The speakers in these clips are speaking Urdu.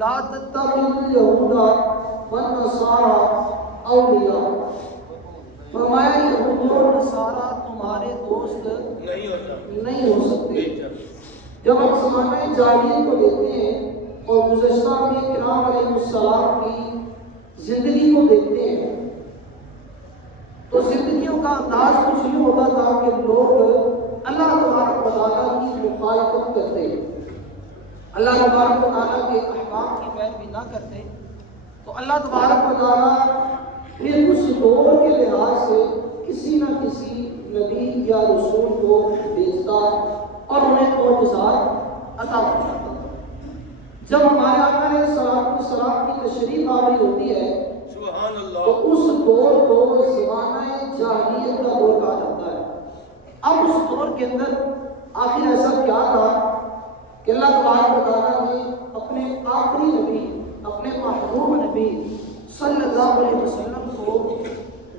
لا تتخذوا اليہود والنصارى اولیاء، فرمایا یہود اور نصارہ تمہارے دوست نہیں ہو سکتے۔ جب ہم زمانہ جاہلیت کو دیکھتے ہیں اور گزشتہ انبیاء کرام علیہ السلام کی زندگی کو دیکھتے ہیں تو زندگیوں کا انداز کچھ یہ ہوتا تھا کہ لوگ اللہ تبارک و تعالیٰ کی مخالفت کرتے، اللہ تبارک و تعالیٰ کے احکام کی پیروی نہ کرتے، تو اللہ تبارک و تعالیٰ پھر اس دور کے لحاظ سے کسی نہ کسی نبی یا رسول کو بھیجتا اور انہیں معجزات عطا فرماتا۔ جب ہمارے آقا علیہ السلام کی تشریف آوری ہوتی ہے تو اس دور کو زمانہ جاہلیت کا دور کہا جاتا ہے۔ اب اس دور کے اندر آخر ایسا کیا تھا کہ اللہ تبارک و تعالیٰ نے اپنے آخری نبی، اپنے محبوب نبی صلی اللہ علیہ وسلم کو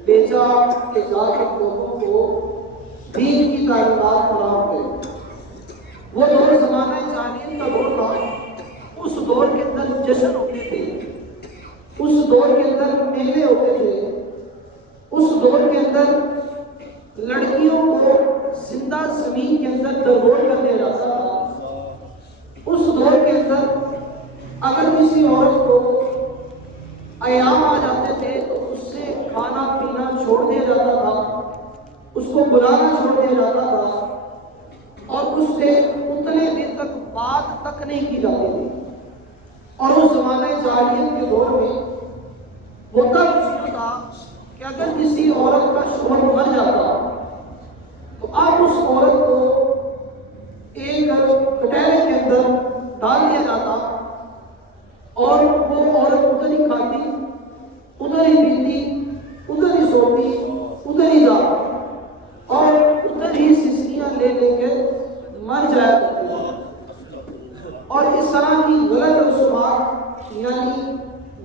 بھیجا کہ جا کے لوگوں کو دین کی تعلیمات فراہم کرے۔ وہ دور زمانہ جاہلیت کا دور تھا۔ اس دور کے اندر جشن ہوتے تھے، اس دور کے اندر میلے ہوتے تھے، اس دور کے اندر لڑکیوں کو زندہ زمین کے اندر درگور کر دیا جاتا تھا۔ اس دور کے اندر اگر کسی عورت کو ایام آ جاتے تھے تو اس سے کھانا پینا چھوڑ دیا جاتا تھا، اس کو بلانا چھوڑ دیا جاتا تھا اور اس سے اتنے دن تک بات تک نہیں کی جاتی تھی۔ اور اس زمانہ جاہلیت کے دور میں ہوتا کچھ تھا کہ اگر کسی عورت کا شوہر مر جاتا تو اب اس عورت کو ایک کٹہرے کے اندر ڈال دیا جاتا اور وہ عورت ادھر ہی کھاتی، ادھر ہی پیتی، ادھر ہی سوتی، ادھر ہی جاتی اور ادھر ہی سسکیاں لے لے کے مر جایا کرتی تھی۔ اور اس طرح کی غلط رسومات، یعنی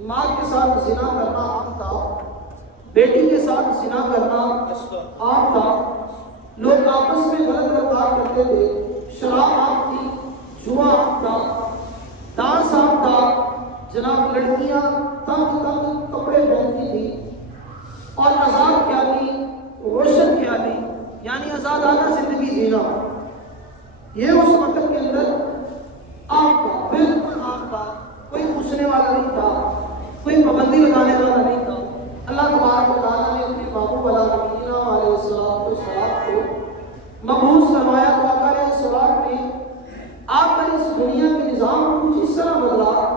ماں کے ساتھ زنا کرنا عام تھا، بیٹی کے ساتھ زنا کرنا عام تھا، لوگ آپس میں غلط رفتار کرتے تھے، شراب عام تھی، جوا عام تھا، ڈانس عام تھا، جناب لڑکیاں تنگ تنگ کپڑے پہنتی تھی اور آزاد خیالی، روشن خیالی یعنی آزادانہ زندگی جینا، یہ اس وقت کے اندر عام تھا، بالکل عام تھا، کوئی پوچھنے والا نہیں تھا، کوئی پابندی لگانے والا نہیں تھا۔ اللہ تبارک و تعالیٰ نے اپنے محبوب نبینا علیہ السلام کو مبعوث فرمایا تو آقا علیہ السلام نے آپ کا اس دنیا کے نظام کو کچھ اس طرح بدلا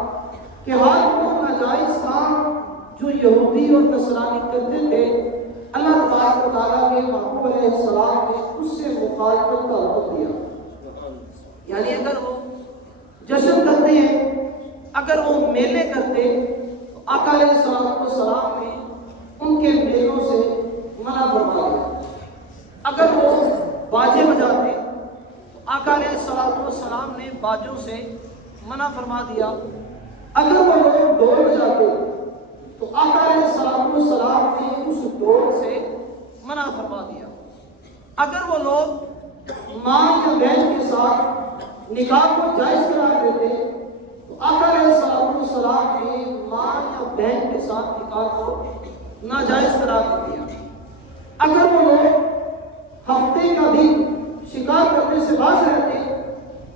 کہ ہر وہ ناجائز کام جو یہودی اور نصرانی کرتے تھے اللہ تبارک و تعالیٰ کے محبوب علیہ السلام نے اس سے مخالفت کا حکم دیا۔ یعنی اگر وہ جشن کرتے ہیں، اگر وہ میلے کرتے تو آقا علیہ السلام نے ان کے میلوں سے منع فرما دیا۔ اگر وہ باجے بجاتے تو آقا علیہ السلام نے باجوں سے منع فرما دیا۔ اگر وہ لوگ ڈول بجاتے تو آقا علیہ السلام نے اس ڈول سے منع فرما دیا۔ اگر وہ لوگ ماں یا بہن کے ساتھ نکاح کو جائز قرار دیتے تو آقا علیہ السلام نے ماں یا بہن کے ساتھ نکاح کو ناجائز قرار دیا۔ اگر وہ لوگ ہفتے کا دن شکار کرنے سے باز رہتے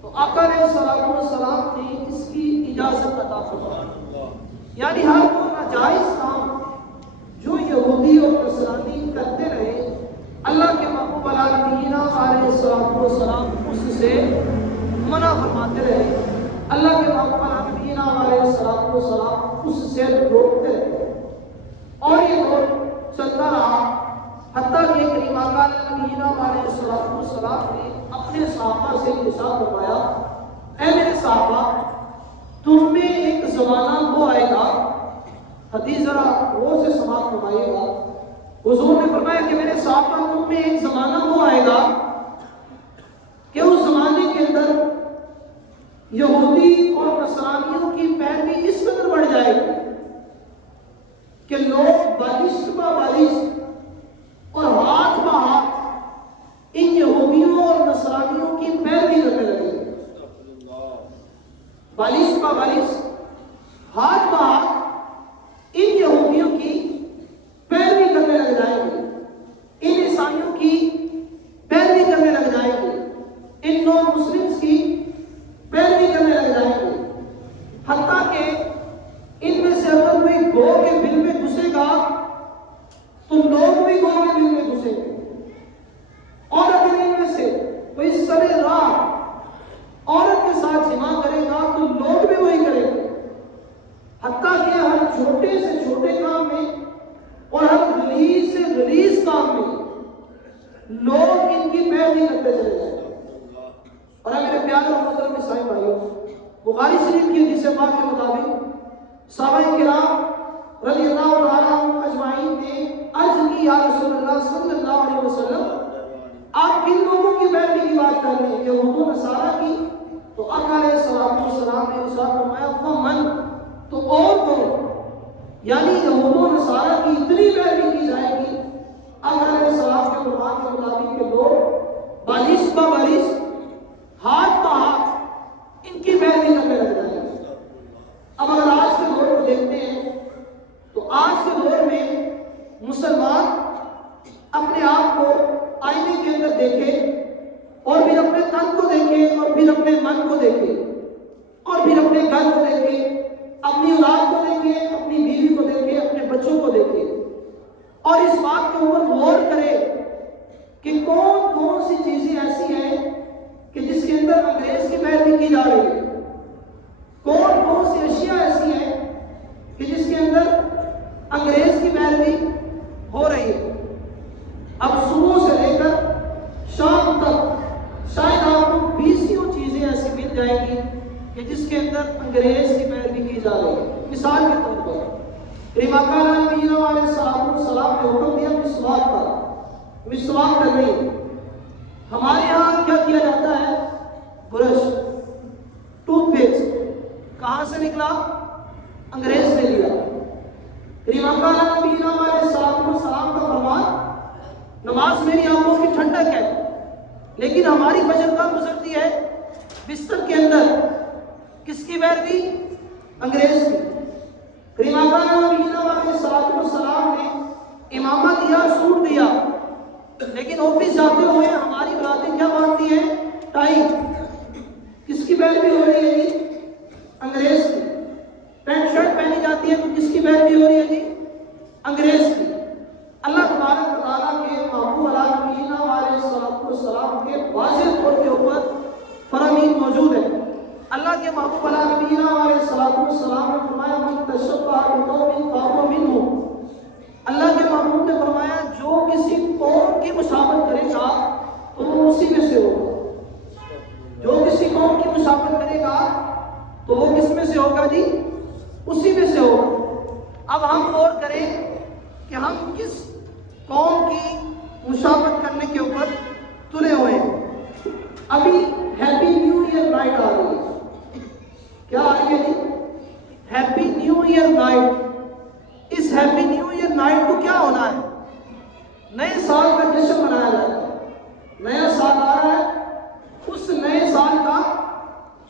تو آقا علیہ السلام نے اس کی اجازت عطا فرمائی۔ یعنی ہر وہ ناجائز کام جو یہودی اور نصرانی کرتے رہے اللہ کے محبوب نبینا علیہ السلام اس سے منع فرماتے رہے، اللہ کے محبوب نبینا علیہ السلام اس سے روکتے رہے اور یہ دور چلتا رہا حتیٰ کہ کریم آقا نبینا علیہ السلام نے اپنے صحابہ سے ارشاد فرمایا، اے میرے صحابہ تم میں ایک زمانہ وہ آئے گا، حدیث ذرا غور سے سماعت فرمائیے گا، حضور نے فرمایا کہ میرے صحابہ تم میں ایک زمانہ وہ آئے گا کہ اس زمانے کے اندر یہودی اور نصرانیوں کی پیروی اس قدر بڑھ جائے گی کہ لوگ بالشت با بالشت اور ہاتھ با ہاتھ ان یہودیوں اور نصرانیوں کی پیروی کرنے لگے، بالشت با بالشت ہاتھ بہاتھ ان یہودیوں کی پیروی کرنے لگ جائیں گے، ان عیسائیوں کی پیروی کرنے لگ جائیں گے، ان نان مسلمس کی پیروی کرنے لگ جائیں گے، حتیٰ کہ ان میں سے اگر کوئی گو کے بل میں گھسے گا تو لوگ بھی گو کے بل میں گھسیں گے، اور اگر ان میں سے کوئی سر راہ عورت کے ساتھ جمع کرے گا تو لوگ بھی وہی کریں گے، حتیٰ کہ ہر چھوٹے سے چھوٹے کام میں اور ہر غلیظ سے غلیظ کام میں لوگ ان کی پیروی کرتے چلے جائیں گے۔ اور میرے پیارے اور محترم عیسائی بھائیوں، بخاری شریف کی حدیث پاک کے مطابق صحابہ کرام رضی اللہ تعالیٰ عنہم اجمعین نے عرض کی، یا رسول اللہ صلی اللہ علیہ وسلم آپ کن لوگوں کی پیروی کی بات کر رہے ہیں؟ یہود و نصارہ کی؟ تو آقا علیہ السلام نے ارشاد فرمایا فمن، تو اور کون؟ یعنی یہود و نصارہ کی اتنی پیروی کی جائے گی آقا علیہ السلام کے فرمان کے مطابق کہ لوگ بالش با بالش، ہاتھ با ہاتھ ان کی پیروی کرنے لگ جائیں گے۔ اب اگر آج کے دور کو دیکھتے ہیں تو آج کے دور میں مسلمان اپنے آپ کو آئینے کے اندر دیکھے اور پھر اپنے تن کو دیکھے اور پھر اپنے من کو دیکھے اور پھر اپنے گھر کو دیکھے، اپنی اولاد کو دیکھے، اپنی بیوی کو دیکھے، اپنے بچوں کو دیکھے، اور اس بات کے اوپر غور کرے کہ کون کون سی چیزیں ایسی ہیں کہ جس کے اندر انگریز کی پیروی کی جا رہی ہے، کون کون سی اشیاء ایسی ہیں کہ جس کے اندر انگریز کی پیروی ہو رہی ہے۔ اب صبح سے لے کر شام تک شاید آپ کو 20 چیزیں ایسی مل جائیں گی کہ جس کے اندر انگریز کی پیروی کی جا رہی ہے۔ مثال کے طور پر امام نبی علیہ السلام نے حکم دیا مسواک کا، مسواک کرنی۔ ہمارے یہاں کیا کیا جاتا ہے؟ برش، ٹوتھ پیسٹ کہاں سے نکلا؟ انگریز نے لیا۔ امام نبی علیہ السلام کا فرمان نماز میری آنکھوں کی ٹھنڈک ہے، لیکن ہماری فجر کہاں گزرتی ہے؟ بستر کے اندر۔ کس کی پیروی؟ انگریز کی۔ امام نبی علیہ السلام نے امامہ دیا، سوٹ دیا، لیکن آفس جاتے ہوئے ہماری براتیں کیا باندھتی ہیں؟ ٹائی۔ کس کی پیروی ہو رہی ہے جی؟ انگریز کی۔ پینٹ شرٹ پہنی جاتی ہے تو کس کی پیروی ہو رہی ہے جی؟ انگریز کی۔ اللہ تبارک تعالیٰ کے محبوب علیہ السلام کے واضح طور کے اوپر فرامین موجود ہے۔ اللہ کے محبوب علیہ السلام نے فرمایا من تشبہ بقوم فہو منہم۔ اللہ کے محبوب نے فرمایا جو کسی قوم کی مشابہت کرے گا تو وہ اسی میں سے ہوگا۔ جو کسی قوم کی مشابہت کرے گا تو وہ کس میں سے ہوگا جی؟ اسی میں سے ہوگا۔ اب ہم غور کریں کہ ہم کس قوم کی مشابہت کرنے کے اوپر تلے ہوئے ہیں۔ ابھی ہیپی نیو ایئر نائٹ آ رہی ہے۔ کیا آ رہی ہے جی؟ Happy new year night. اس ہیپی نیو ایئر نائٹ کو کیا ہونا ہے؟ نئے سال کا جشن منایا جاتا ہے۔ نیا سال آ رہا ہے، اس نئے سال کا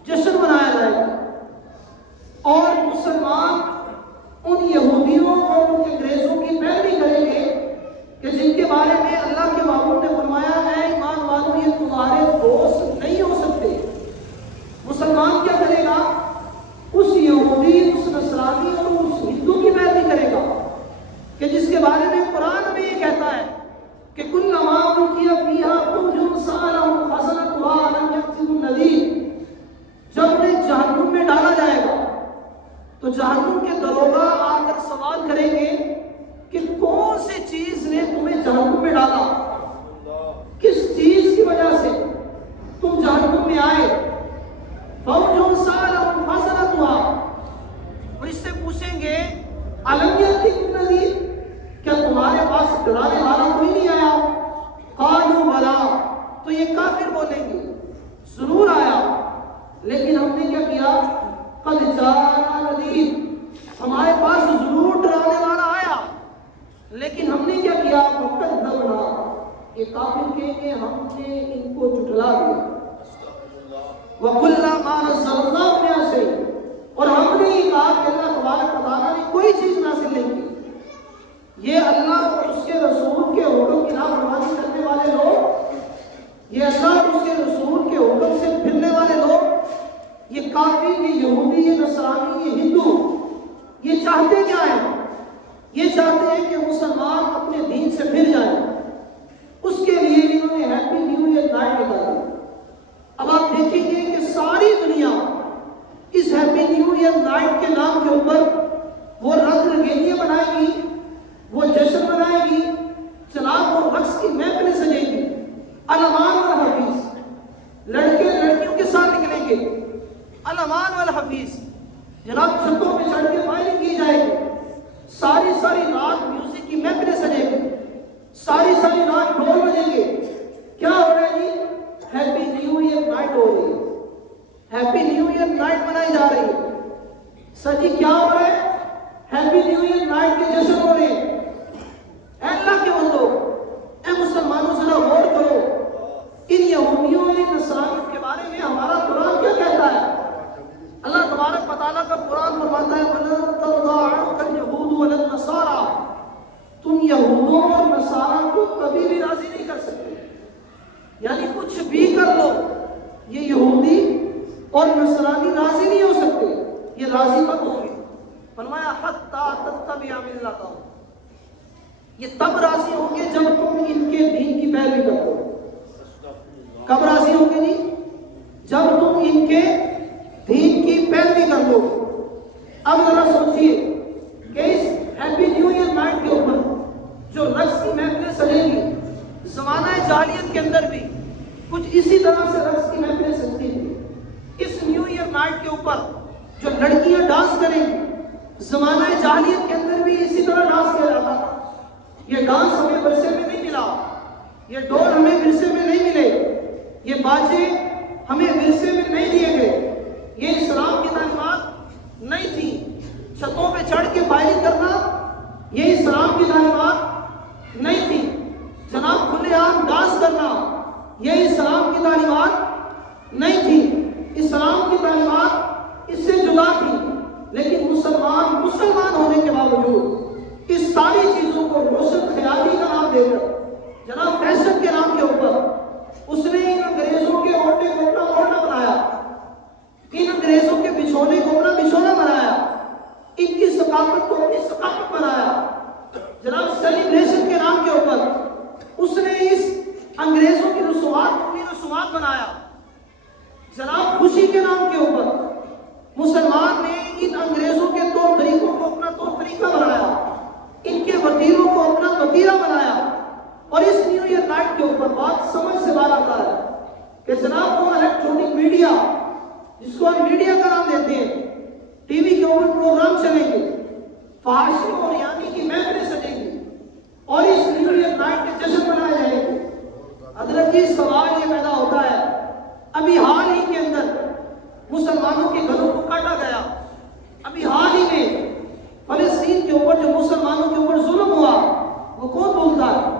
جشن منایا جائے گا، اور مسلمان ان یہودیوں اور ان انگریزوں کی پیروی کریں گے کہ جن کے بارے میں اللہ کے محبوب نے فرمایا ہے ایمان والو یہ تمہارے دوست نہیں ہو سکتے۔ مسلمان کیا کرے گا؟ اس یہودی، اس نصرانی اور اس ہندو کی پیروی کرے گا کہ جس کے بارے میں قرآن میں یہ کہتا ہے کہ کلما القی فیہا فوج سألہم خزنتہا الم یأتکم نذیر۔ جب انہیں جہنم میں ڈالا جائے گا تو جہنم کے دروغہ آ کر سوال کریں گے کہ کون سی چیز نے تمہیں جہنم میں ڈالا، کس چیز کی وجہ سے تم جہنم میں آئے۔ فوج سألہم خزنتہا، وہ اس سے پوچھیں گے الم یأتکم نذیر، کیا تمہارے پاس ڈرانے والا کوئی نہیں آیا؟ قالوا بلا، تو یہ کافر بولیں گے ضرور آیا، لیکن ہم نے کیا کیا؟ قد جاءنا نذیر، ہمارے پاس ضرور ڈرانے والا آیا، لیکن ہم نے کیا کیا؟ فکذبنا، یہ کافر کہیں گے ہم نے ان کو جھٹلا دیا۔ وَقُلْنَا مَا نَزَّلَ اللَّهُ مِن شَيْءٍ، اور ہم نے یہ کہا کہ اللہ کوئی چیز نازل نہیں کی۔ یہ اللہ اور اس کے رسول کے حکم کی نافرمانی کرنے والے لوگ، یہ اللہ اور اس کے رسول کے حکم سے پھرنے والے لوگ، یہ کافر، یہ یہودی، یہ نصرانی، یہ ہندو، یہ چاہتے کیا ہیں؟ یہ چاہتے ہیں کہ مسلمان اپنے دین سے پھر جائیں۔ اس کے لیے انہوں نے ہیپی نیو ایئر نائٹ نکالی۔ اب آپ دیکھیں گے کہ ساری دنیا اس ہیپی نیو ایئر نائٹ کے نام کے اوپر وہ رنگ رنگینیاں بنائے گی، وہ جشن منائے گی، جناب وہ رقص کی محفلیں سجے گی، علمان والحفیظ، لڑکے لڑکیوں کے ساتھ نکلیں گے، علمان والحفیظ، جناب چھتوں پہ چڑھ کے فائرنگ کی جائے گی، ساری رات میوزک کی محفلیں سجے گی، ساری رات ڈھول بجیں گے۔ کیا ہو رہا ہے جی؟ ہیپی نیو ایئر نائٹ ہو رہی ہے، ہیپی نیو ایئر نائٹ منائی جا رہی ہے۔ سر جی کیا ہو رہا ہے؟ ہیپی نیو ایئر نائٹ کے جشن ہو رہے ہیں۔ اے اللہ کے بندو، اے مسلمانوں ذرا غور کرو، ان یہودیوں اور نصرانیوں کے بارے میں ہمارا قرآن کیا کہتا ہے؟ اللہ تبارک و تعالیٰ کا قرآن فرماتا ہے وَلَن تَرْضَىٰ عَنْكَ الْيَهُودُ وَلَا النَّصَارَىٰ، تم یہودوں اور نصارہ کو کبھی بھی راضی نہیں کر سکتے، یعنی کچھ بھی کر لو یہ یہودی اور نصرانی راضی نہیں ہو سکتے، یہ راضی کب ہوں گے؟ فرمایا حَتَّىٰ تَتَّبِعَ مِلَّتَهُمْ، یہ تب راضی ہوں گے جب تم ان کے دین کی پیروی کرو۔ کب راضی ہوں گے جی؟ جب تم ان کے دین کی پیروی کر لو۔ اب ذرا سوچئے کہ اس ہیپی نیو ایئر نائٹ کے اوپر جو رقص کی محفلیں سجیں گی، زمانہ جاہلیت کے اندر بھی کچھ اسی طرح سے رقص کی محفلیں سجتی تھی۔ اس نیو ایئر نائٹ کے اوپر جو لڑکیاں ڈانس کریں گی، زمانہ جاہلیت کے اندر بھی اسی طرح ڈانس کیا جاتا تھا۔ یہ ڈانس ہمیں ورثے میں نہیں ملا، یہ ڈول ہمیں ورثے میں نہیں ملے، یہ باجے ہمیں ورثے میں نہیں دیے گئے، یہ اسلام کی تعلیمات نہیں تھی۔ چھتوں پہ چڑھ کے فائرنگ کرنا یہ اسلام کی تعلیمات نہیں تھی۔ جناب کھلے عام ڈانس کرنا یہ اسلام کی تعلیمات نہیں تھی۔ اسلام کی تعلیمات اس سے جدا تھی، لیکن مسلمان ہونے کے باوجود اس ساری چیزوں کو روشن خیالی کا نام دے کر، جناب فیشن کے نام کے اوپر اس نے ان انگریزوں کے اوڑھنے کو اپنا اوڑھنا بنایا، ان انگریزوں کے بچھونے کو اپنا بچھونا بنایا، ان کی ثقافت کو اپنی ثقافت بنایا۔ جناب سیلیبریشن کے نام کے اوپر اس نے اس انگریزوں کی رسومات کو اپنی رسومات بنایا۔ جناب خوشی کے نام کے اوپر مسلمان نے ان انگریزوں کے طور طریقوں کو اپنا طور طریقہ بنایا، ان کے وتیروں کو اپنا وتیرہ بنایا۔ اور اس نیو ایئر نائٹ کے اوپر بات سمجھ سے باہر آتا ہے کہ جناب وہ الیکٹرونک میڈیا، جس کو ہم میڈیا کا نام دیتے ہیں، ٹی وی کے اوپر پروگرام چلیں گے، فحاشی اور یعنی کی محفلیں سجیں گی، اور اس نیو ایئر نائٹ کے جشن منائے جائیں گے۔ حضرت جی سوال یہ پیدا ہوتا ہے، ابھی حال ہی کے اندر مسلمانوں کے گھروں کو کاٹا گیا، ابھی حال ہی میں فلسطین کے اوپر جو مسلمانوں کے اوپر ظلم ہوا وہ کون بولتا ہے؟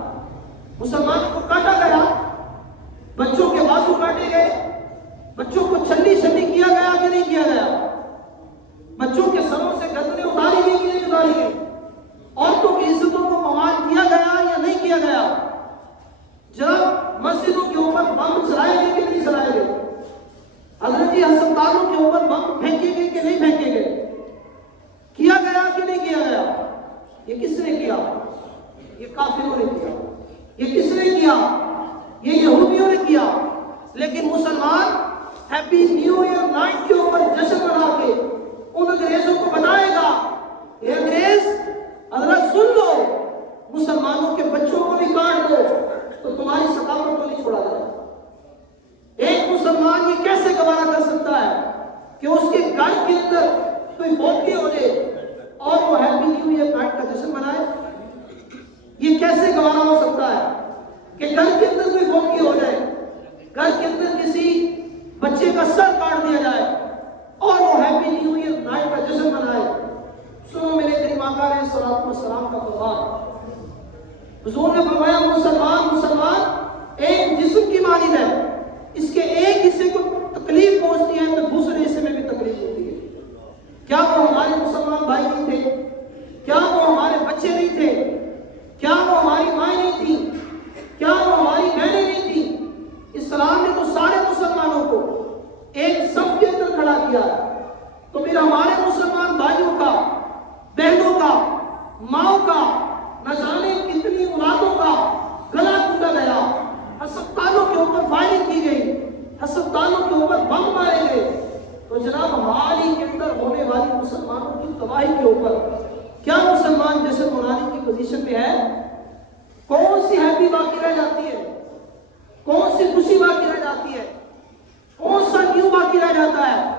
مسلمانوں کو کاٹا گیا، بچوں کے بازو کاٹے گئے، بچوں کو چھلی کیا گیا کہ نہیں کیا گیا؟ بچوں کے سروں سے گردنیں اتاری گئی کہ نہیں اتاری گئی؟ عورتوں کی عزتوں کو پامال کیا گیا یا نہیں کیا گیا؟ جب مسجدوں کے اوپر بم چلائے گئے کہ نہیں چلائے گئے؟ حضرت جی ہسپتالوں کے اوپر بم پھینکے گئے کہ نہیں پھینکے گئے؟ کیا گیا کہ نہیں کیا گیا؟ یہ کس نے کیا؟ یہ کافروں نے کیا۔ یہ کس نے کیا؟ یہ یہودیوں نے کیا۔ لیکن مسلمان ہیپی نیو ایئر نائٹ کے اوپر جشن منا کے ان انگریزوں کو بتائے گا، یہ انگریز حضرت سن لو، مسلمانوں کے بچوں کو بھی کاٹ دو تو تمہاری ثقافت کو نہیں چھوڑا جائے۔ ایک مسلمان یہ کیسے گوارا کر سکتا ہے کہ اس کے گھر کے اندر کوئی فوتگی ہو جائے اور وہ ہیپی نیو ایئر نائٹ کا جشن منائے؟ یہ کیسے گوارا ہو سکتا ہے کہ گھر کے اندر کوئی فوتگی ہو جائے، گھر کے اندر کسی بچے کا سر کاٹ دیا جائے اور وہ ہیپی نیو ایئر نائٹ کا جشن منائے؟ سنو میرے کریم آقا علیہ الصلوۃ والسلام کا فرمان، حضور نے فرمایا مسلمان ایک جسم کی مانند ہے، اس کے ایک حصے کو تکلیف پہنچتی ہے تو دوسرے حصے میں بھی تکلیف ہوتی ہے۔ کیا وہ ہمارے مسلمان بھائی نہیں تھے؟ کیا ہے، تو پھر ہمارے مسلمان بھائیوں کا، بہنوں کا، ماؤں کا، نہ جانے کتنی اولادوں کا گلا کاٹا گیا، ہسپتالوں کے اوپر فائرنگ کی گئی، ہسپتالوں کے اوپر بم مارے گئے، تو جناب حال ہی کے اندر ہونے والی مسلمانوں کی تباہی کے اوپر کیا مسلمان جشن منانے کی پوزیشن پہ ہے؟ کون سی ہیپی باقی رہ جاتی ہے؟ کون سی خوشی باقی رہ جاتی ہے؟ کون سا نیو باقی رہ جاتا ہے؟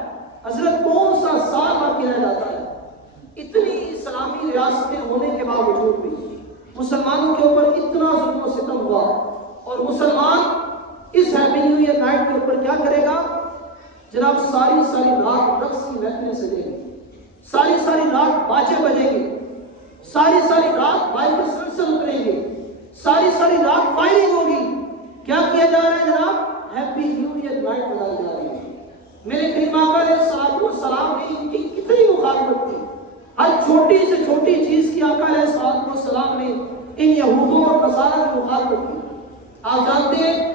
حضرت کون سا سال باقی رہ جاتا ہے؟ اتنی اسلامی ریاستیں ہونے کے باوجود بھی مسلمانوں کے اوپر اتنا ظلم و ستم ہوا، اور مسلمان اس ہیپی نیو ایئر نائٹ کے اوپر کیا کرے گا؟ جناب ساری رات رقص کی محفلیں سجیں گی، ساری رات باجے بجیں گے، ساری رات بھائی کے سلسل اتریں گے، ساری رات فائرنگ ہوگی۔ کیا کیا جا رہا ہے جناب؟ ہیپی نیو ایئر نائٹ منائی جا رہی ہے۔ میرے کریم آقا علیہ الصلوۃ والسلام نے ان کی کتنی مخالفت کی، ہر چھوٹی سے چھوٹی چیز کی آقا علیہ الصلوۃ والسلام نے ان یہودوں اور نصارہ کی مخالفت کی۔ آپ جانتے ہیں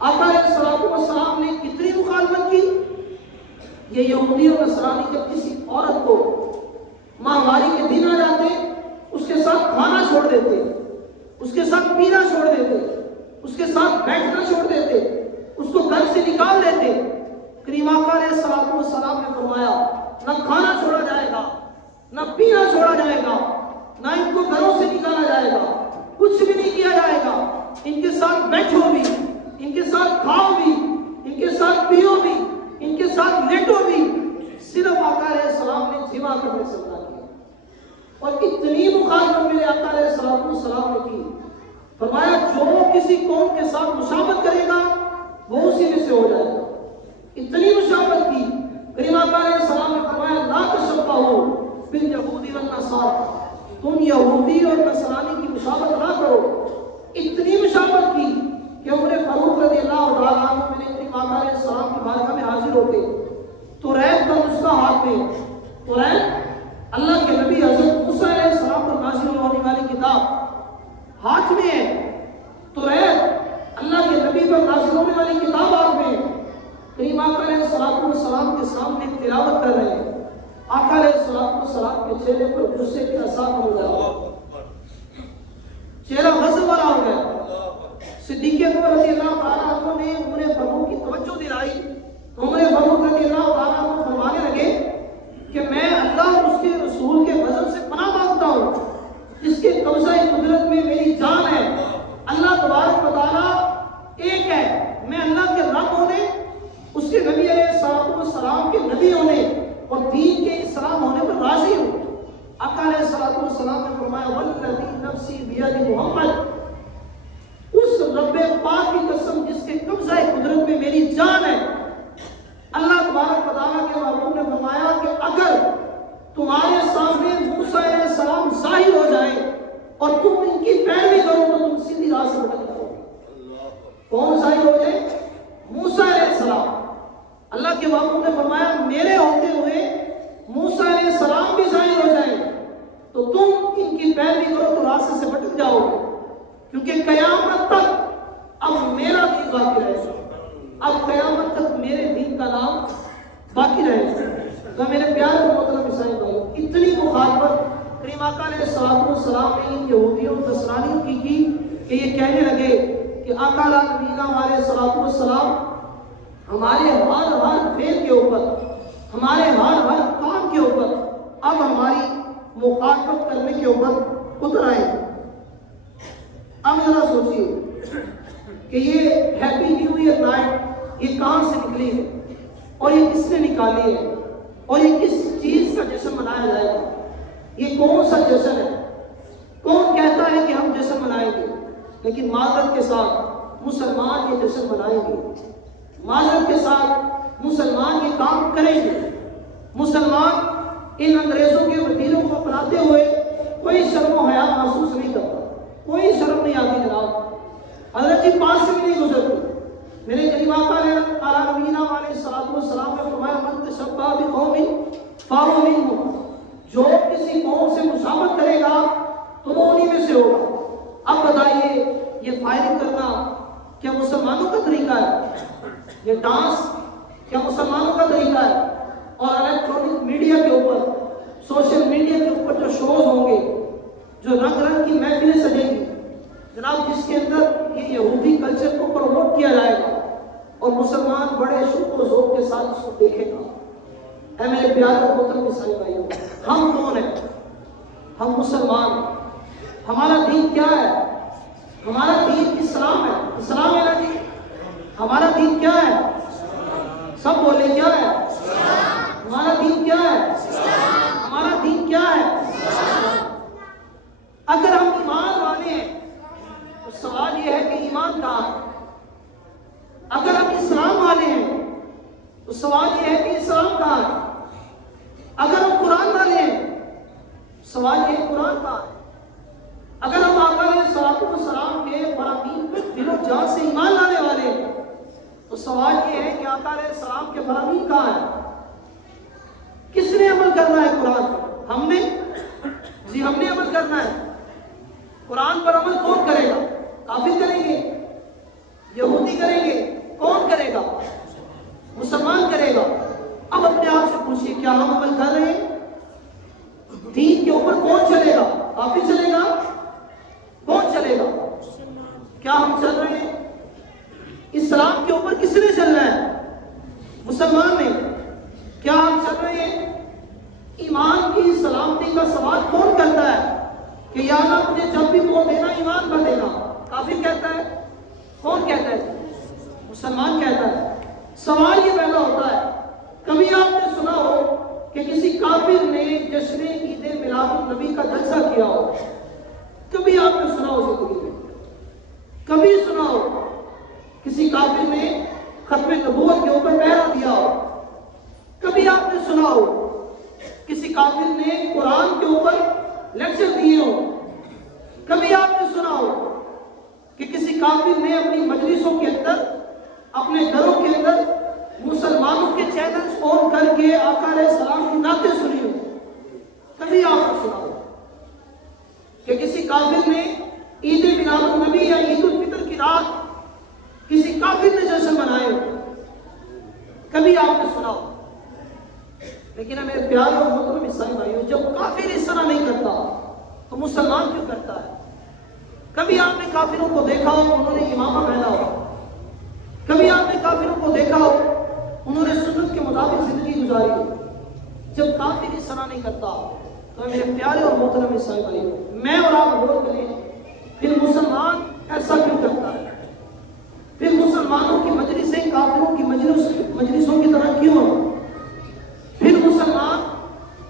آقا علیہ الصلوۃ والسلام نے کتنی مخالفت کی؟ یہ یہودی اور نصرانی جب کسی عورت کو ماہواری کے دن آ جاتے، اس کے ساتھ کھانا چھوڑ دیتے، اس کے ساتھ پینا چھوڑ دیتے، اس کے ساتھ بیٹھنا چھوڑ دیتے، اس کو گھر سے نکال دیتے۔ کریم آقا علیہ الصلوۃ والسلام نے فرمایا نہ کھانا چھوڑا جائے گا، نہ پینا چھوڑا جائے گا، نہ ان کو گھروں سے نکالا جائے گا، کچھ بھی نہیں کیا جائے گا۔ ان کے ساتھ بیٹھو بھی، ان کے ساتھ کھاؤ بھی، ان کے ساتھ پیو بھی، ان کے ساتھ لیٹو بھی، صرف آقا علیہ السلام نے جمع کرنے سے منع کیا۔ اور اتنی مخالفت میرے آقا علیہ السلام نے کی، فرمایا جو کسی قوم کے ساتھ مشابہت کرے گا وہ اسی میں سے ہو جائے گا۔ اتنی مشابہت کی، کریم آقا علیہ السلام نے فرمایا لا تشبہوا بالیہود والنصارى، تم یہودی اور نصرانی کی مشابہت نہ کرو۔ اتنی مشابہت کی کہ عمر فاروق رضی اللہ تعالیٰ عنہ میرے کریم آقا علیہ السلام کی بارگاہ میں حاضر ہوتے، توریت کا نسخہ ہاتھ میں، توریت اللہ کے نبی حضرت موسیٰ علیہ السلام پر نازل ہونے والی کتاب ہاتھ میں ہے، توریت اللہ کے نبی پر نازل ہونے والی کتاب ہاتھ میں، کریم آقا علیہ السلام کے سامنے تلاوت کر رہے ہیں۔ آقا علیہ السلام کے چہرے پر غصے کے اثار ہو گیا، چہرہ غضب والا ہو گیا۔ صدیق اکبر رضی اللہ تعالیٰ عنہ نے عمر فاروق کی توجہ دلائی، عمر فاروق رضی اللہ تعالیٰ عنہ فرمانے لگے کہ میں اللہ اور اس کے رسول کے غضب سے پناہ مانگتا ہوں، جس کے قبضہ قدرت میں میری جان ہے۔ اللہ تبارک و تعالیٰ ایک ہے، میں اللہ کے رب ہونے، اس کے نبی علیہ السلام کے نبی ہونے اور دین کے اسلام ہونے پر راضی ہوں۔ آقا علیہ السلام نے فرمایا والذی نفسی بیدی محمد، اس رب پاک کی قسم جس کے قبضہ قدرت میں میری جان ہے، اللہ تبارک و تعالیٰ کے محبوب نے فرمایا کہ اگر تمہارے سامنے موسیٰ علیہ السلام ظاہر ہو جائیں اور تم ان کی پیروی کرو تو تم سیدھی راہ سے بھٹک جاؤ گے۔ کون ظاہر ہو جائے؟ موسیٰ علیہ السلام۔ اللہ کے محبوب نے فرمایا میرے ہوتے ہوئے موسیٰ علیہ السلام بھی ظاہر ہو جائیں تو تم ان کی پیروی کرو تو راستے سے بھٹک جاؤ گے، کیونکہ قیامت تک اب میرا دین باقی رہے گا، اب قیامت تک میرے دین کا نام باقی رہے گا۔ تو میرے پیارے محترم عیسائی بھائیو، اتنی مخالفت کریم آقا علیہ السلام نے ان یہودیوں اور نصرانیوں کی کہ یہ کہنے لگے کہ آقا علیہ السلام ہمارے ہر فعل کے اوپر، ہمارے ہر کام کے اوپر اب ہماری مخالفت کرنے کے اوپر اتر آئے۔ اب ذرا سوچیے کہ یہ ہیپی نیو ایئر نائٹ یہ کہاں سے نکلی ہے اور یہ کس نے نکالی ہے اور یہ کس چیز کا جشن منایا جائے گا؟ یہ کون سا جشن ہے؟ کون کہتا ہے کہ ہم جشن منائیں گے؟ لیکن معذرت کے ساتھ مسلمان یہ جشن منائیں گے، معذرت کے ساتھ مسلمان یہ کام کریں گے۔ مسلمان ان انگریزوں کے وزیروں کو اپناتے ہوئے کوئی شرم و حیا محسوس نہیں کرتا، کوئی شرم نہیں آتی جناب، حضرت جی پاس سے بھی نہیں گزرتی۔ میرے کریم آقا علیہ السلام نے فرمایا من تشبہ بقوم فہو منہم، جو کسی قوم سے مشابہت کرے گا تو وہ انہی میں سے ہوگا۔ اب بتائیے یہ فائرنگ کرنا کیا مسلمانوں کا طریقہ ہے؟ یہ ڈانس کیا مسلمانوں کا طریقہ ہے؟ اور الیکٹرانک میڈیا کے اوپر، سوشل میڈیا کے اوپر جو شوز ہوں گے، جو رنگ رنگ کی محفلیں سجیں گی جناب، جس کے اندر یہ یہودی کلچر کو پروموٹ کیا جائے گا اور مسلمان بڑے شوق و ذوق کے ساتھ اس کو دیکھے گا۔ اے میرے پیارے اور محترم عیسائی بھائیوں، ہم کون ہیں؟ ہم مسلمان ہیں۔ ہمارا دین کیا ہے؟ ہمارا دین اسلام ہے۔ اسلام ہے نا جی؟ ہمارا دین کیا ہے؟ سب بولے کیا ہے؟ ہمارا دین کیا ہے؟ ہمارا دین کیا ہے؟ اگر ہم ایمان والے ہیں تو سوال یہ ہے کہ ایمان کہاں ہے؟ اگر ہم اسلام والے ہیں تو سوال یہ ہے کہ اسلام کہاں ہے؟ اگر ہم قرآن والے ہیں سوال یہ ہے قرآن کہاں ہے؟ اگر ہم آقا علیہ الصلوۃ والسلام کے فرامین پہ دل و جان سے ایمان لانے والے ہیں تو سوال یہ ہے کہ آقا علیہ السلام کے فرامین کہاں ہے؟ کس نے عمل کرنا ہے قرآن پر؟ ہم نے؟ جی ہم نے عمل کرنا ہے۔ قرآن پر عمل کون کرے گا؟ کافر کریں گے؟ یہودی کریں گے؟ کون کرے گا؟ مسلمان کرے گا۔ اب اپنے آپ سے پوچھئے کیا ہم عمل کر رہے ہیں؟ دین کے اوپر کون چلے گا؟ کافر چلے گا؟ کون چلے گا؟ کیا ہم چل رہے ہیں؟ اسلام کے اوپر کس نے چلنا ہے؟ مسلمان نے۔ کیا ہم چل رہے ہیں؟ ایمان کی سلامتی کا سوال کون کرتا ہے کہ یا اللہ مجھے جب بھی وہ دینا ایمان پر دینا؟ کافر کہتا ہے؟ کون کہتا ہے؟ مسلمان کہتا ہے۔ سوال یہ پیدا ہوتا ہے، کبھی آپ نے سنا ہو کہ کسی کافر نے جشن عید میلاد النبی کا جلسہ کیا ہو؟ کبھی آپ نے سنا ہو زندگی میں؟ کبھی سنا ہو کسی کافر نے ختم نبوت کے اوپر پہرا دیا ہو؟ کبھی آپ نے سنا ہو کسی کافر نے قرآن کے اوپر لیکچر دیے ہو؟ کبھی آپ نے سنا ہو کہ کسی کافر نے اپنی مجلسوں کے اندر، اپنے گھروں کے اندر مسلمانوں کے چینلز آن کر کے آقا علیہ السلام کی نعتیں سنی ہو؟ کبھی آپ نے سنا ہو کہ کسی کافر نے عید میلاد النبی یا عید الفطر کی رات کسی کافر نے جشن منائے ہو؟ کبھی آپ نے سنا ہو؟ لیکن میرے پیارے اور محترم عیسائی بھائیوں، جب کافر اس طرح نہیں کرتا تو مسلمان کیوں کرتا ہے؟ کبھی آپ نے کافروں کو دیکھا ہو انہوں نے امامہ پہنا ہو؟ کبھی آپ نے کافروں کو دیکھا ہو انہوں نے سنت کے مطابق زندگی گزاری ہو؟ جب کافر اس طرح نہیں کرتا تو میرے پیارے اور محترم عیسائی بھائیوں، میں اور آپ غور کریں، پھر مسلمان ایسا کیوں کرتا ہے؟ پھر مسلمانوں کی مجلسیں کافروں کی مجلسوں کی طرح کیوں ہو؟ پھر مسلمان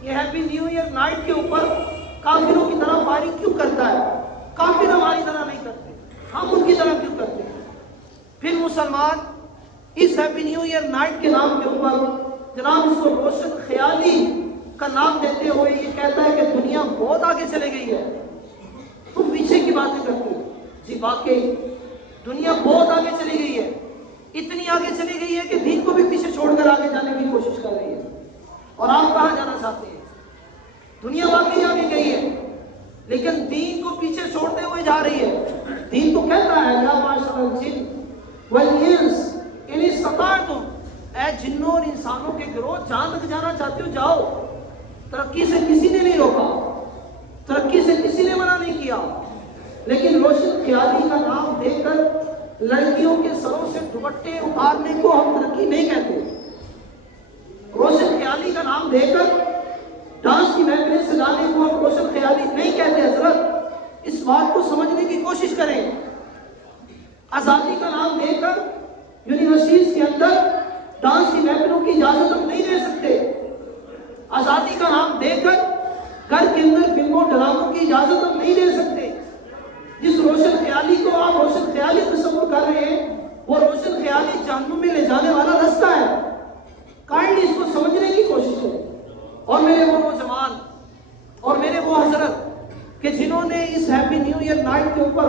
یہ ہیپی نیو ایئر نائٹ کے اوپر کافروں کی طرح فائرنگ کیوں کرتا ہے؟ کافر ہماری طرح نہیں کرتے، ہم ان کی طرح کیوں کرتے ہیں؟ پھر مسلمان اس ہیپی نیو ایئر نائٹ کے نام کے اوپر جناب اس کو روشن خیالی کا نام دیتے ہوئے یہ کہتا ہے کہ دنیا بہت آگے چلے گئی ہے، تم پیچھے کی باتیں کرتے ہو۔ جی واقعی دنیا بہت آگے چلی گئی ہے، اتنی آگے چلی گئی ہے کہ دین کو بھی پیچھے چھوڑ کر آگے جانے کی کوشش کر رہی ہے۔ اور آپ کہاں جانا چاہتے ہیں؟ دنیا واقعی آگے گئی ہے لیکن دین کو پیچھے چھوڑتے ہوئے جا رہی ہے۔ دین تو کہتا ہے یا معاشر الجن والانس ان استطعتم، اے جنوں اور انسانوں کے گروہ جہاں تک جانا چاہتے ہو جاؤ۔ ترقی سے کسی نے نہیں روکا، ترقی سے کسی نے منع نہیں کیا، لیکن روشن خیالی کا نام دے کر لڑکیوں کے سروں سے دوپٹے اتارنے کو ہم ترقی نہیں کہتے۔ روشن خیالی کا نام دے کر ڈانس کی محفلیں سجانے کو ہم روشن خیالی نہیں کہتے۔ حضرت اس بات کو سمجھنے کی کوشش کریں۔ آزادی کا نام دے کر یونیورسٹیز کے اندر ڈانس کی محفلوں کی اجازت ہم نہیں دے سکتے۔ آزادی کا نام دے کر گھر کے اندر فلموں ڈراموں کی اجازت ہم نہیں دے سکتے۔ جس روشن خیالی کو آپ روشن خیالی تصور کر رہے ہیں وہ روشن خیالی جہنم میں لے جانے والا رستہ ہے۔ کائنڈلی اس کو سمجھنے کی کوشش کریں۔ اور میرے وہ نوجوان اور میرے وہ حضرت کہ جنہوں نے اس ہیپی نیو ایئر نائٹ کے اوپر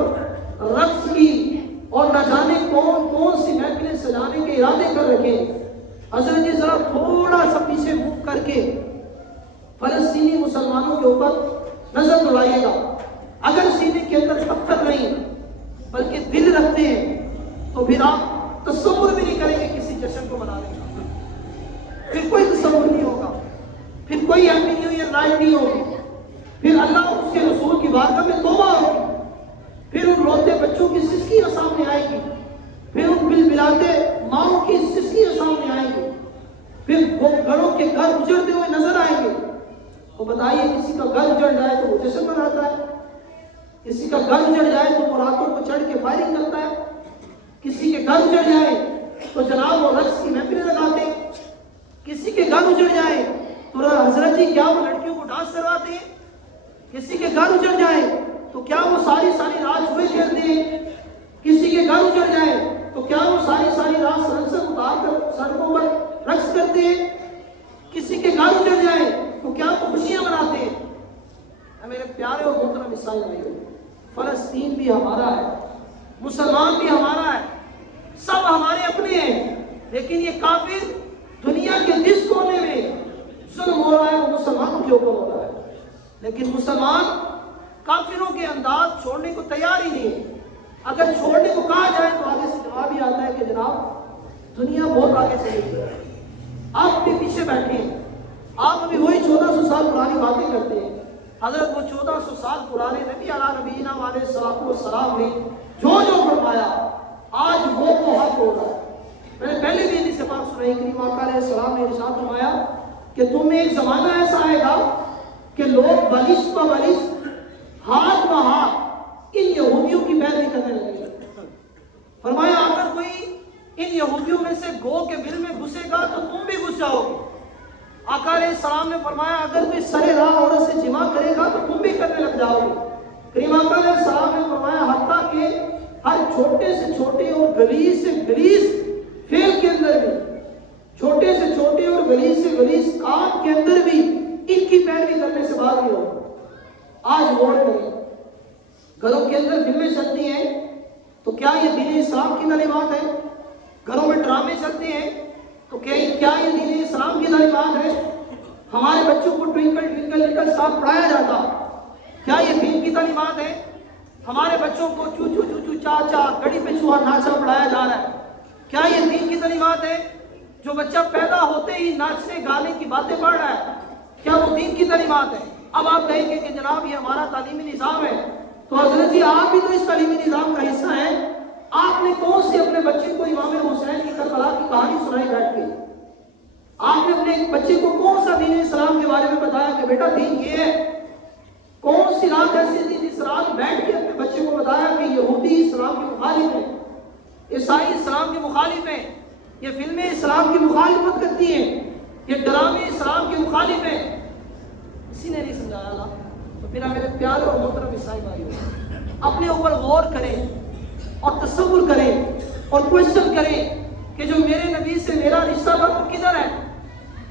رقص کی اور نہ جانے کون کون سی محفلیں سجانے کے ارادے کر رکھے، حضرت جی ذرا تھوڑا سا پیچھے موو کر کے فلسطینی مسلمانوں کے اوپر نظر دوڑائیے گا۔ اگر سینے کے اندر پتھر نہیں بلکہ دل رکھتے ہیں تو پھر آپ تصور بھی نہیں کریں گے کسی جشن کو منانے کا، پھر کوئی تصور نہیں ہوگا۔ رائٹ نہیں ہوگی، پھر اللہ اور اس کے رسول کی بارگاہ میں توبہ ہوگی، پھر ان روتے بچوں کی سسکیاں سامنے آئے گی، پھر ان بلبلاتے ماؤں کی سسکیاں سامنے آئیں گی، پھر وہ گھروں کے گھر اجڑتے ہوئے نظر آئیں گے۔ تو بتائیے کسی کا گھر اجڑ جائے تو وہ جشن مناتا ہے، کسی کا گھر اجڑ جائے تو وہ راتوں کو چڑھ کے فائرنگ کرتا ہے، کسی کے گھر اجڑ جائے تو جناب وہ رقص کی محفلیں لگاتے ہیں، کسی کے گھر اجڑ جائے تو حضرت جی کیا وہ لڑکیوں کو ڈانس کرواتے ہیں، کسی کے گھر اجڑ جائے تو کیا وہ ساری رات ہوئے کھیلتے ہیں، کسی کے گھر اجڑ جائے تو کیا وہ ساری رات سرسر اتار کر سڑکوں پر رقص کرتے ہیں، کسی کے گھر اجڑ جائے تو کیا وہ خوشیاں مناتے ہیں۔ میرے پیارے اور محترم عیسائی بھائیوں، فلسطین بھی ہمارا ہے، مسلمان بھی ہمارا ہے، سب ہمارے اپنے ہیں، لیکن یہ کافر دنیا کے جس کونے میں ظلم ہو رہا ہے وہ مسلمانوں کے اوپر ہو رہا ہے، لیکن مسلمان کافروں کے انداز چھوڑنے کو تیار ہی نہیں ہے۔ اگر چھوڑنے کو کہا جائے تو آگے سے جواب ہی آتا ہے کہ جناب دنیا بہت آگے چلی گئی ہے، آپ بھی پیچھے بیٹھے ہیں، آپ ابھی وہی 1400 سال پرانی باتیں کرتے ہیں۔ حضرت وہ 1400 سال پرانے نبی علیہ نبینا علیہ الصلوۃ والسلام نے جو فرمایا آج وہ حق ہو رہا ہے۔ میں نے پہلے بھی حدیث پاک سنائی، کریم آقا علیہ السلام نے ارشاد فرمایا کہ تم میں ایک زمانہ ایسا آئے گا کہ لوگ بلش و بلش، ہاتھ و ہاتھ ان یہودیوں کی پیروی کرنے لگے گا۔ فرمایا اگر کوئی ان یہودیوں میں سے گو کے بل میں گھسے گا تو تم بھی گھس جاؤ گے۔ آقا علیہ السلام نے فرمایا اگر کوئی سرے راہ عورت سے جماع کرے گا تو تم بھی کرنے لگ جاؤ گے۔ کریم آقا علیہ السلام نے فرمایا حتیٰ کہ ہر چھوٹے سے چھوٹے اور غلیظ سے غلیظ فعل کے اندر بھی، چھوٹے سے چھوٹے اور غلیظ سے غلیظ کام کے اندر بھی ان کی پیروی کرنے سے باز نہیں ہو۔ آج غور کریں، گھروں کے اندر فلمیں چلتی ہیں تو کیا یہ دین اسلام کی تعلیمات ہے؟ گھروں میں ڈرامے چلتے ہیں تو کیا یہ دین اسلام کی تعلیمات ہے؟ ہمارے بچوں کو ٹوئنکل ٹوئنکل لٹل اسٹار پڑھایا جاتا، کیا یہ دین کی تعلیمات ہے؟ ہمارے بچوں کو چو چو چو چو چا چا گڑی پہ چوہا ناچا پڑھایا جا رہا ہے، کیا یہ دین کی تعلیمات ہے؟ جو بچہ پیدا ہوتے ہی ناچنے گانے کی باتیں پڑھ رہا ہے، کیا وہ دین کی تعلیمات ہے؟ اب آپ کہیں گے کہ جناب یہ ہمارا تعلیمی نظام ہے، تو حضرت جی آپ بھی تو اس تعلیمی نظام کا حصہ ہیں۔ آپ نے کون سے اپنے بچے کو امام حسین کی کربلا کی کہانی سنائی بیٹھ کے؟ آپ نے اپنے بچے کو کون سا دین اسلام کے بارے میں بتایا کہ بیٹا دین یہ ہے؟ کون سی رات ایسی تھی جس رات بیٹھ کے اپنے بچے کو بتایا کہ یہودی اسلام کے مخالف ہیں، عیسائی اسلام کے مخالف ہیں، یہ فلمیں اسلام کی مخالفت کرتی ہیں، یہ ڈرامے اسلام کے مخالف ہیں؟ کسی نے نہیں سمجھایا نا؟ تو پھر میرے پیارے اور محترم عیسائی بھائیوں، اپنے اوپر غور کریں اور تصور کریں اور کوشچن کریں کہ جو میرے نبی سے میرا رشتہ تھا وہ کدھر ہے؟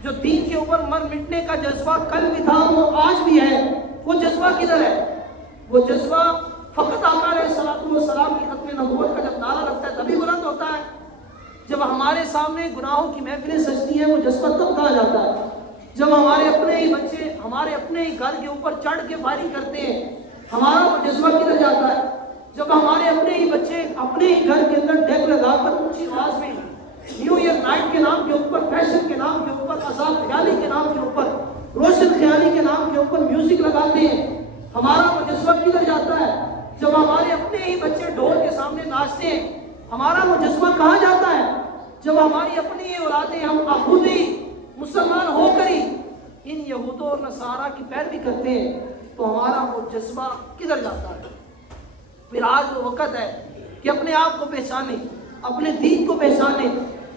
جو دین کے اوپر مر مٹنے کا جذبہ کل بھی تھا وہ آج بھی ہے، وہ جذبہ کدھر ہے؟ وہ جذبہ فقط آقا علیہ الصلوۃ والسلام کی ختم نبوت کا جب نعرہ لگتا ہے تبھی بلند ہوتا ہے۔ جب ہمارے سامنے گناہوں کی محفلیں سجتی ہیں وہ جذبہ تب کہا جاتا ہے جب ہمارے اپنے ہی بچے ہمارے اپنے ہی گھر کے اوپر چڑھ کے فائرنگ کرتے ہیں، ہمارا وہ جذبہ کدھر جاتا ہے؟ جب ہمارے اپنے ہی بچے اپنے ہی گھر کے اندر ڈیک لگا کر اونچی آواز میں نیو ایئر نائٹ کے نام کے اوپر، فیشن کے نام کے اوپر، آزاد خیالی کے نام کے اوپر، روشن خیالی کے نام کے اوپر میوزک لگاتے ہیں، ہمارا وہ جذبہ کدھر جاتا ہے؟ جب ہمارے اپنے ہی بچے ڈھول کے سامنے ناچتے ہیں، ہمارا وہ جذبہ کہاں جاتا ہے؟ جب ہماری اپنی ہی اولادیں ہم خود ہی مسلمان ہو کر ہی ان یہود اور نصارہ کی پیروی کرتے ہیں تو ہمارا وہ جذبہ کدھر جاتا ہے؟ پھر آج وہ وقت ہے کہ اپنے آپ کو پہچانیں، اپنے دین کو پہچانیں۔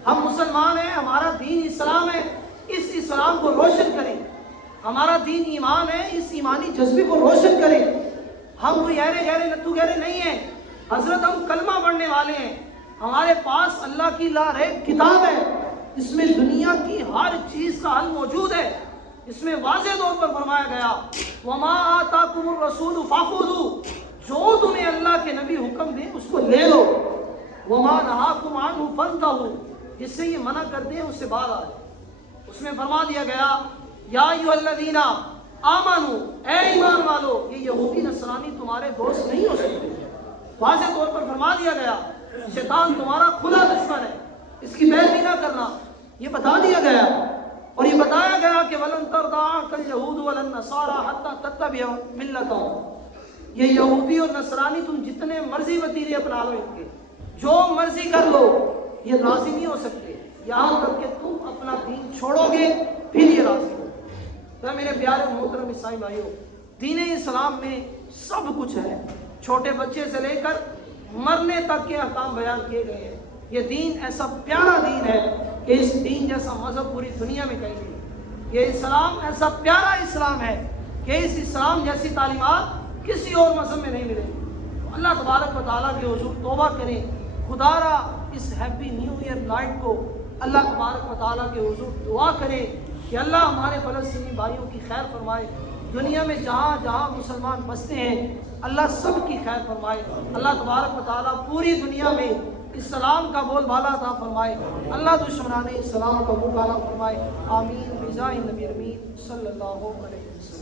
ہم مسلمان ہیں، ہمارا دین اسلام ہے، اس اسلام کو روشن کریں۔ ہمارا دین ایمان ہے، اس ایمانی جذبے کو روشن کریں۔ ہم کوئی ایرے گہرے نتھو گہرے نہیں ہیں، حضرت ہم کلمہ پڑھنے والے ہیں۔ ہمارے پاس اللہ کی لا ریب کتاب ہے، اس میں دنیا کی ہر چیز کا حل موجود ہے۔ اس میں واضح طور پر فرمایا گیا وَمَا آتَاكُمُ الرَّسُولُ فَخُذُوهُ، جو تمہیں اللہ کے نبی حکم دیں اس کو لے لو، وَمَا نَهَاكُمْ عَنْهُ فَانْتَهُوا، جس سے یہ منع کر دیں اس سے باز آ جائے۔ اس میں فرما دیا گیا یا ایھا الذین آمنوا، اے ایمان والو، یہ یہودی نصرانی تمہارے دوست نہیں ہو سکتے۔ واضح طور پر فرما دیا گیا شیطان تمہارا کھلا دشمن ہے، اس کی پیروی نہ کرنا، یہ بتا دیا گیا۔ اور یہ بتایا گیا کہ وَلَن تَرْضَىٰ عَنكَ الْيَهُودُ وَلَا النَّصَارَىٰ حَتَّىٰ تَتَّبِعَ مِلَّتَهُمْ، یہ یہودی اور نصرانی تم جتنے مرضی وتیرے اپنا لو، ان کے جو مرضی کر لو، یہ راضی نہیں ہو سکتے یہاں تک کہ تم اپنا دین چھوڑو گے پھر یہ راضی ہو۔ تو میرے پیارے محترم عیسائی بھائیوں، دین اسلام میں سب کچھ ہے، چھوٹے بچے سے لے کر مرنے تک کے احکام بیان کیے گئے ہیں۔ یہ دین ایسا پیارا دین ہے کہ اس دین جیسا مذہب پوری دنیا میں کہیں نہیں۔ یہ اسلام ایسا پیارا اسلام ہے کہ اس اسلام جیسی تعلیمات کسی اور مذہب میں نہیں ملے گی۔ اللہ تبارک و تعالیٰ کے حضور توبہ کریں، خدا را اس ہیپی نیو ایئر نائٹ کو اللہ تبارک و تعالیٰ کے حضور دعا کریں کہ اللہ ہمارے فلسطینی بھائیوں کی خیر فرمائے، دنیا میں جہاں جہاں مسلمان بستے ہیں اللہ سب کی خیر فرمائے، اللہ تبارک و تعالیٰ پوری دنیا میں اسلام کا بول بالا عطا فرمائے، اللہ دشمنان اسلام کا منہ کالا فرمائے، آمین بجاہ نبی امین صلی اللہ علیہ وسلم۔